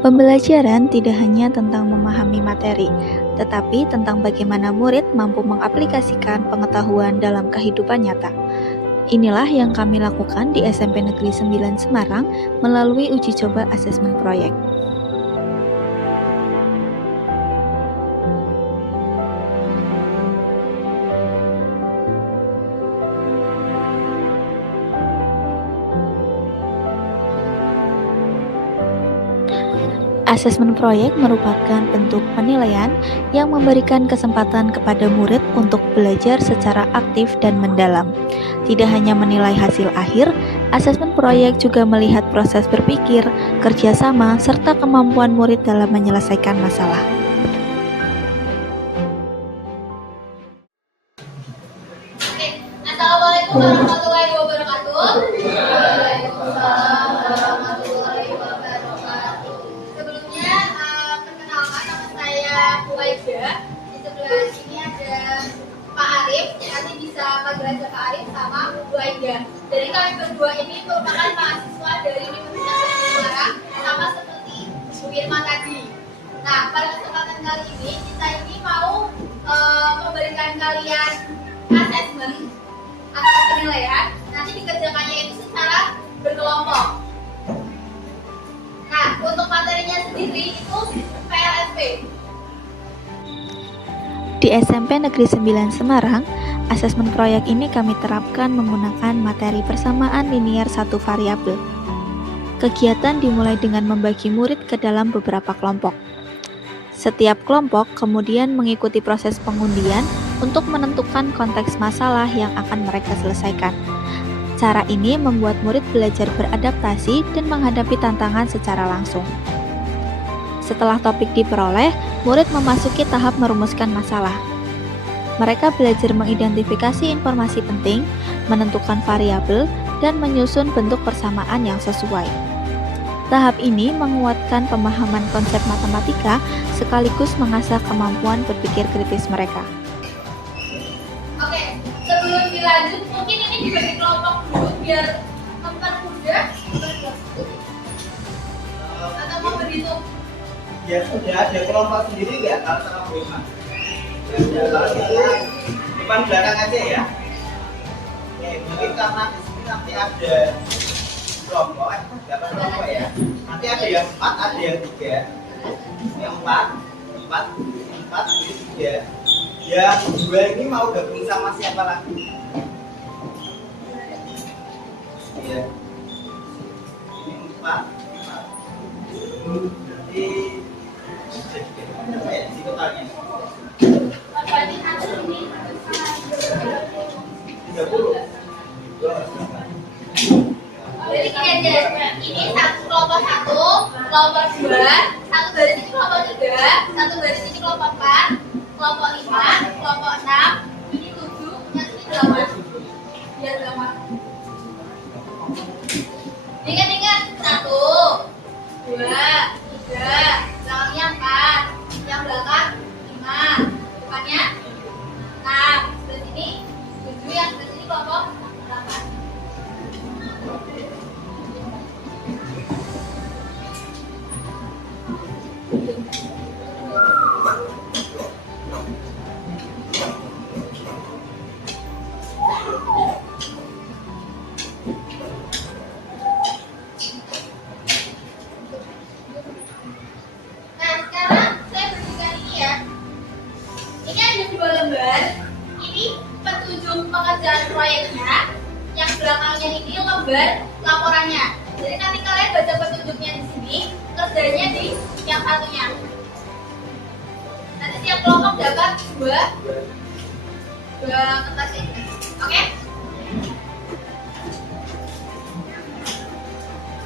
Pembelajaran tidak hanya tentang memahami materi, tetapi tentang bagaimana murid mampu mengaplikasikan pengetahuan dalam kehidupan nyata. Inilah yang kami lakukan di SMP Negeri 9 Semarang melalui uji coba asesmen proyek. Asesmen proyek merupakan bentuk penilaian yang memberikan kesempatan kepada murid untuk belajar secara aktif dan mendalam. Tidak hanya menilai hasil akhir, asesmen proyek juga melihat proses berpikir, kerjasama, serta kemampuan murid dalam menyelesaikan masalah. Assalamualaikum warahmatullahi wabarakatuh. Waalaikumsalam warahmatullahi wabarakatuh. Sebelumnya, perkenalkan nama saya Bu Aida. Di sebelah sini ada Pak Arif. Nanti bisa panggil aja Pak Arif sama Bu Aida. Jadi kami berdua ini merupakan mahasiswa dari Universitas Semarang, sama seperti Bu Irma tadi. Nah, pada kesempatan kali ini kita ini mau memberikan kalian asesmen atau penilaian. Nanti dikerjakannya itu secara berkelompok. Nah, untuk materinya sendiri itu PLSP. Di SMP Negeri 9 Semarang, asesmen proyek ini kami terapkan menggunakan materi persamaan linier satu variabel. Kegiatan dimulai dengan membagi murid ke dalam beberapa kelompok. Setiap kelompok kemudian mengikuti proses pengundian untuk menentukan konteks masalah yang akan mereka selesaikan. Cara ini membuat murid belajar beradaptasi dan menghadapi tantangan secara langsung. Setelah topik diperoleh, murid memasuki tahap merumuskan masalah. Mereka belajar mengidentifikasi informasi penting, menentukan variabel, dan menyusun bentuk persamaan yang sesuai. Tahap ini menguatkan pemahaman konsep matematika sekaligus mengasah kemampuan berpikir kritis mereka. Oke, sebelum dilanjut, mungkin ini dibagi kelompok dulu biar mempermudah atau mau berhitung. Ya sudah ada kelompok sendiri nggak kalau sama Bu Irma? Ya, kalau gitu depan belakang aja ya. Oke, mungkin karena di sini nanti ada kelompok, berapa kelompok ya? Nanti ada yang 4, ada yang 3. Yang 4, ini 3. Yang 2 ini mau gabung sama siapa lagi? Ya. Ini 4. Berarti berapa ya di totalnya? 30. Jadi gini aja, ini kelompok 1, kelompok 2, satu baris ini kelompok 3, satu baris ini kelompok 4, kelompok 5, kelompok 6, ini 7, yang ini 8. Biar gampang. Ingat-ingat, 1, 2, 3, belakangnya 4, yang belakang 5, depannya 6, sebelah sini 7, yang sebelah sini kelompok 8. Nah, sekarang saya berikan ini ya. Ini ada 2 lembar. Ini petunjuk pengerjaan proyeknya. Yang belakangnya ini lembar laporannya. Jadi nanti kalian baca petunjuknya di sini, kerjanya di yang satunya. Nanti tiap kelompok dapat 2 kertas ini. Oke?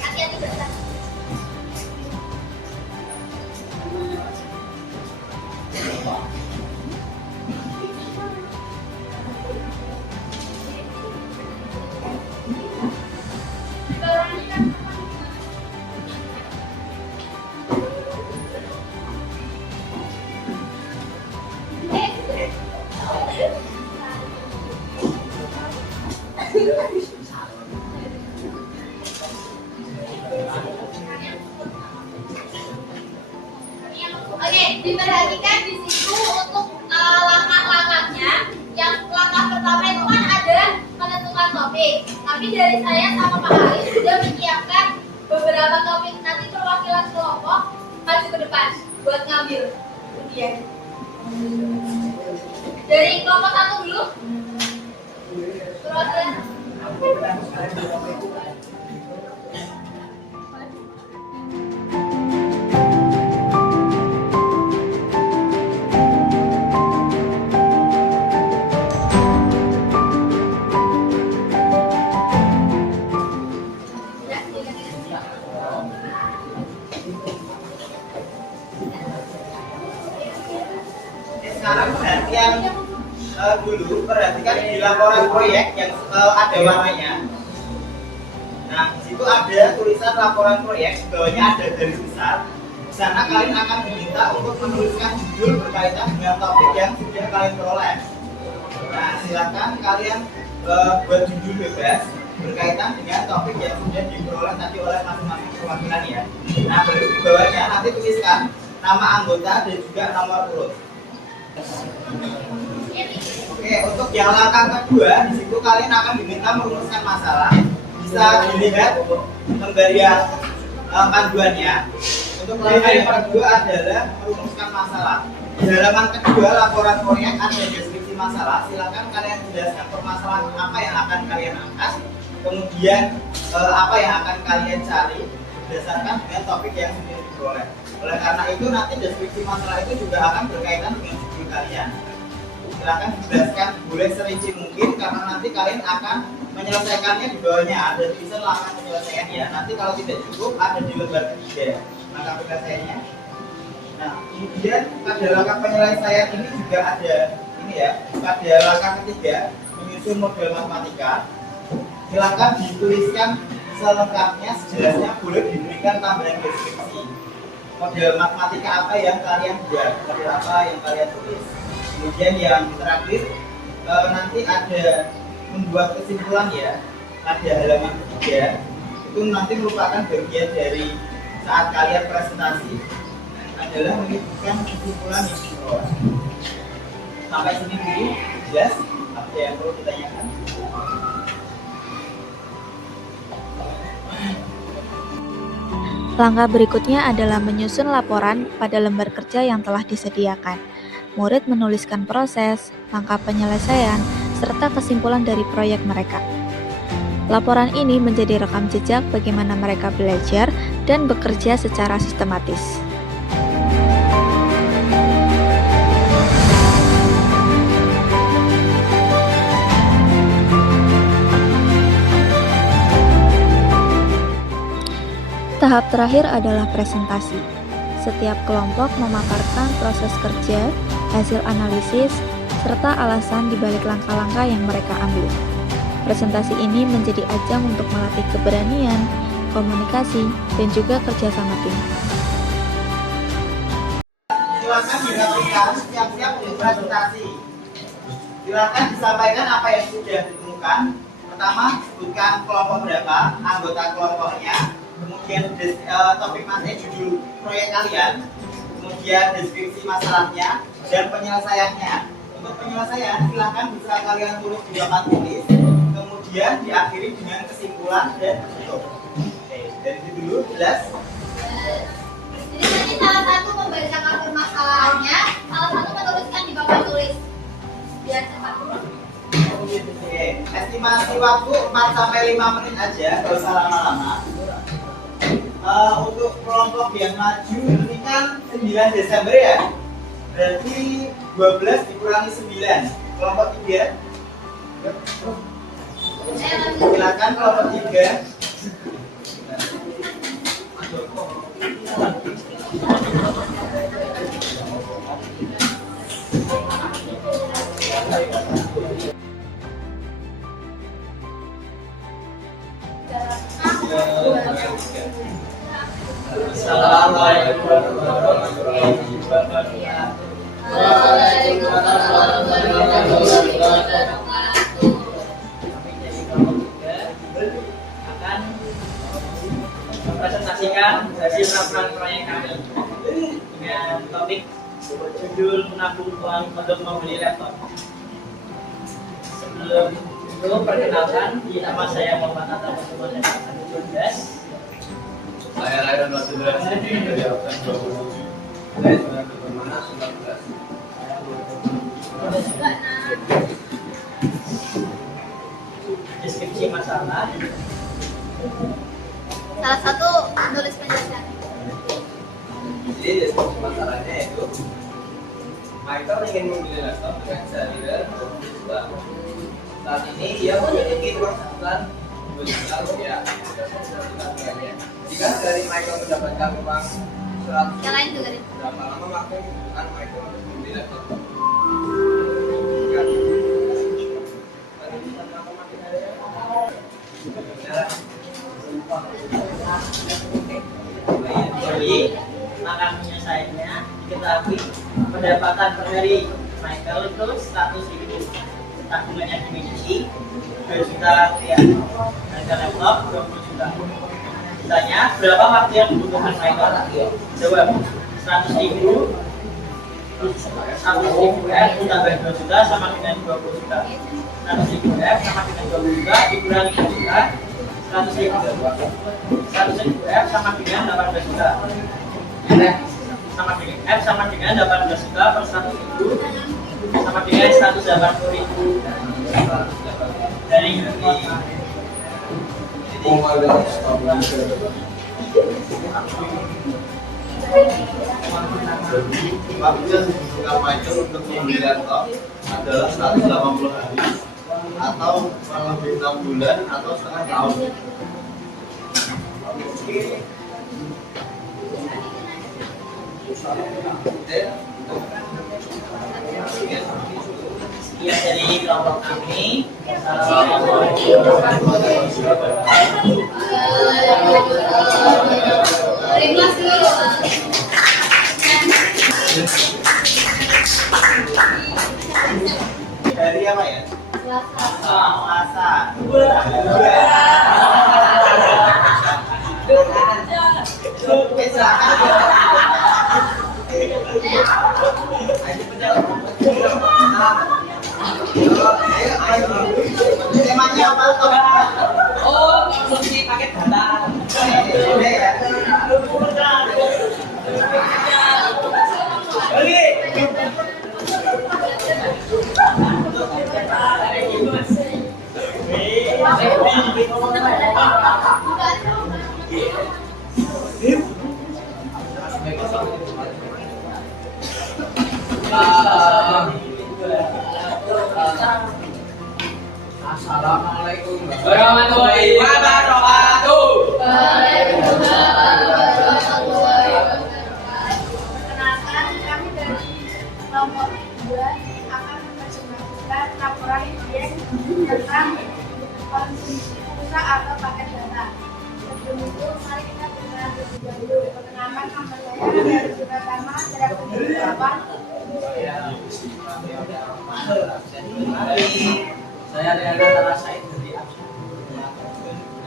Hati-hati baca. diperhatikan di situ untuk langkah-langkahnya. Yang langkah pertama itu kan ada menentukan topik. Tapi dari saya sama Pak Ali sudah menyiapkan beberapa topik. Nanti perwakilan kelompok maju ke depan buat ngambil. Kemudian dari kelompok satu dulu. Perwakilan. Sekarang perhatian dulu, perhatikan di laporan proyek yang ada warnanya. Nah, di situ ada tulisan laporan proyek, di bawahnya ada garis besar. Di sana kalian akan diminta untuk menuliskan judul berkaitan dengan topik yang sudah kalian peroleh. Nah, silakan kalian buat judul bebas berkaitan dengan topik yang sudah diperoleh tadi oleh masing-masing perwakilan ya. Nah, baru di bawahnya nanti tuliskan nama anggota dan juga nomor urut. Oke, untuk yang langkah kedua, di situ kalian akan diminta merumuskan masalah. Bisa dilihat gambar yang panduannya. Untuk langkah yang kedua adalah merumuskan masalah. Di halaman kedua laporan proyek ada deskripsi masalah. Silakan kalian jelaskan permasalahan apa yang akan kalian angkat, kemudian apa yang akan kalian cari berdasarkan dengan topik yang sudah diperoleh. Oleh karena itu nanti deskripsi masalah itu juga akan berkaitan dengan judul kalian. Silakan dijelaskan, boleh serinci mungkin karena nanti kalian akan menyelesaikannya di bawahnya ada tulisan langkah penyelesaian ya. Nanti kalau tidak cukup ada di lembar ketiga langkah penyelesaiannya. Nah, kemudian pada langkah penyelesaian ini juga ada ini ya. Pada langkah ketiga menyusun model matematika. Silakan dituliskan selengkapnya, sejelasnya, boleh diberikan tambahan deskripsi. Model matematika apa yang kalian buat, model apa yang kalian tulis. Kemudian yang terakhir nanti ada membuat kesimpulan ya, ada halaman ketiga itu nanti merupakan bagian dari saat kalian presentasi adalah menyebutkan kesimpulan yang diperoleh. Sampai sini dulu jelas apa yang perlu ditanyakan. Langkah berikutnya adalah menyusun laporan pada lembar kerja yang telah disediakan. Murid menuliskan proses, langkah penyelesaian, serta kesimpulan dari proyek mereka. Laporan ini menjadi rekam jejak bagaimana mereka belajar dan bekerja secara sistematis. Tahap terakhir adalah presentasi. Setiap kelompok memaparkan proses kerja, hasil analisis, serta alasan di balik langkah-langkah yang mereka ambil. Presentasi ini menjadi ajang untuk melatih keberanian, komunikasi, dan juga kerja sama tim. Silakan dirapikan, siap-siap untuk presentasi. Silakan disampaikan apa yang sudah ditemukan. Pertama, sebutkan kelompok berapa, anggota kelompoknya, kemudian topik materi judul proyek kalian, kemudian deskripsi masalahnya, dan penyelesaiannya. Untuk penyelesaian, silakan bisa kalian tulis di papan tulis, kemudian diakhiri dengan kesimpulan dan penutup. Oke, dari itu dulu, jelas? Jadi nanti salah satu membacakan permasalahannya, salah satu menuliskan di papan tulis. Biar cepat. Oke, estimasi waktu 4-5 menit aja, gak usah lama-lama. Untuk kelompok yang maju ini kan 9 Desember ya, berarti 12 dikurangi 9, kelompok 3. Silakan kelompok 3. Assalamualaikum warahmatullahi wabarakatuh. Waalaikumsalam warahmatullahi wabarakatuh. Kami dari kelompok 3 akan mempresentasikan hasil laporan proyek kami dengan topik judul menabung uang untuk membeli laptop. Sebelum itu perkenalkan, nama saya Muhammad Atta Muhammad Jonas. Saya Ryan Rasulullah dari absen 27. Saya sudah berteman 19. Deskripsi masalah. Salah satu tulis penjelasan. Jadi deskripsi masalahnya itu Michael ingin membeli laptop dengan seharga 20 juta. Saat ini dia memiliki pemasukan 2 juta rupiah. Jika dari Michael mendapatkan uang 100, Yang lain juga deh. berapa lama waktu yang dibutuhkan Michael untuk membeli laptop? Jadi, maka penyelesaiannya diketahui pendapatan per hari Michael itu 100.000, tabungannya dimiliki 2 juta rupiah, harga laptop 20 juta. Ditanya berapa waktu yang dibutuhkan Michael? Jawab 100.000 F ditambah 2 juta sama dengan 20 juta. 100.000 F sama dengan 20 juta dikurangi 2 juta. 100.000 F sama dengan 18 juta. F sama dengan 18 juta per 100.000 sama dengan 180.000 dari Waktu yang dibutuhkan Michael untuk membeli laptop adalah 180 hari atau kurang lebih 6 bulan atau setengah tahun. Sekian dari kelompok kami. Dari kelas dulu. Dari apa ya? Selasa. Temanya apa? Oh, solusi paket data. Assalamualaikum warahmatullahi wabarakatuh. Waalaikumsalam warahmatullahi wabarakatuh. Perkenalkan, kami dari kelompok 2 akan mempersembahkan laporan ujian tentang konsumsi pulsa atau paket data. Sebelum itu, mari kita berkenalan terlebih dahulu. Perkenalkan, nama saya dari Suratama, saya Putri 8. Saya Riana Tarasaid dari Absen.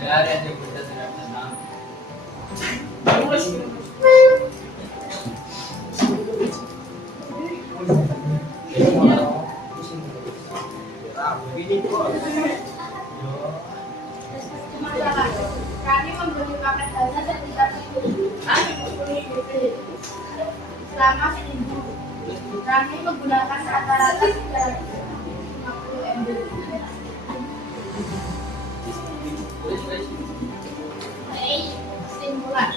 Ya, ada yang bisa tidak senang. Masalah, kami membeli paket data sekitar 10 GB selama seminggu. Kami menggunakan rata-rata 350 MB. Kesimpulan.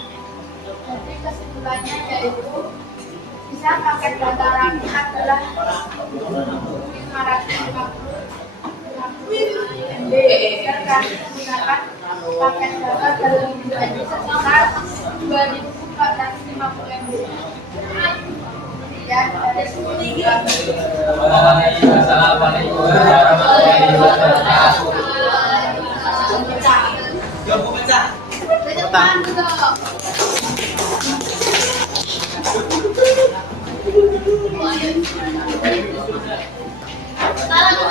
Jadi kesimpulannya yaitu bisa paket data kami adalah 550 MB dan kami menggunakan paket data dalam bulan sekitar 2.450 MB. Ya, dari sini. Assalamualaikum warahmatullahi wabarakatuh. Jago pecah. Depan dulu.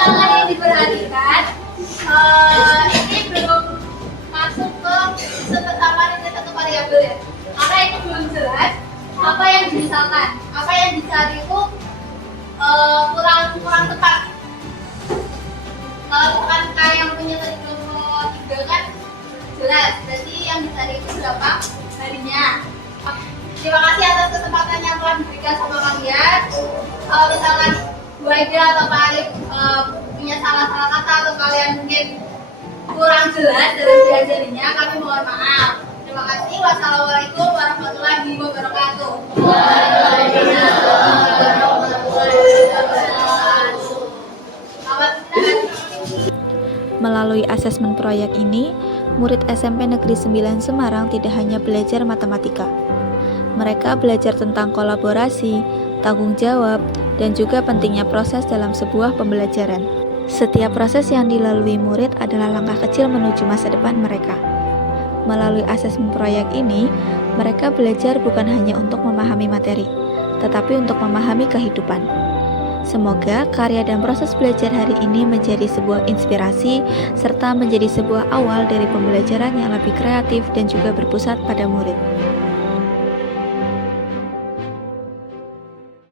Kalau yang diperhatikan, ini belum masuk ke penetapan nilai satu variabel ya, karena ini belum jelas apa yang misalkan apa yang dicari itu kurang tepat. Kalau bukan kayak yang punya tadi kelompok 3 kan jelas, berarti yang dicari itu berapa harinya. Terima kasih atas kesempatan yang telah diberikan sama kalian. Kalau misalkan Bu Aida atau Pak Arif punya salah-salah kata atau kalian mungkin kurang jelas dalam diajarinya, kami mohon maaf. Terima kasih. Wassalamualaikum warahmatullahi wabarakatuh. Melalui asesmen proyek ini, murid SMP Negeri 9 Semarang tidak hanya belajar matematika. Mereka belajar tentang kolaborasi, tanggung jawab, dan juga pentingnya proses dalam sebuah pembelajaran. Setiap proses yang dilalui murid adalah langkah kecil menuju masa depan mereka. Melalui asesmen proyek ini, mereka belajar bukan hanya untuk memahami materi, tetapi untuk memahami kehidupan. Semoga karya dan proses belajar hari ini menjadi sebuah inspirasi serta menjadi sebuah awal dari pembelajaran yang lebih kreatif dan juga berpusat pada murid.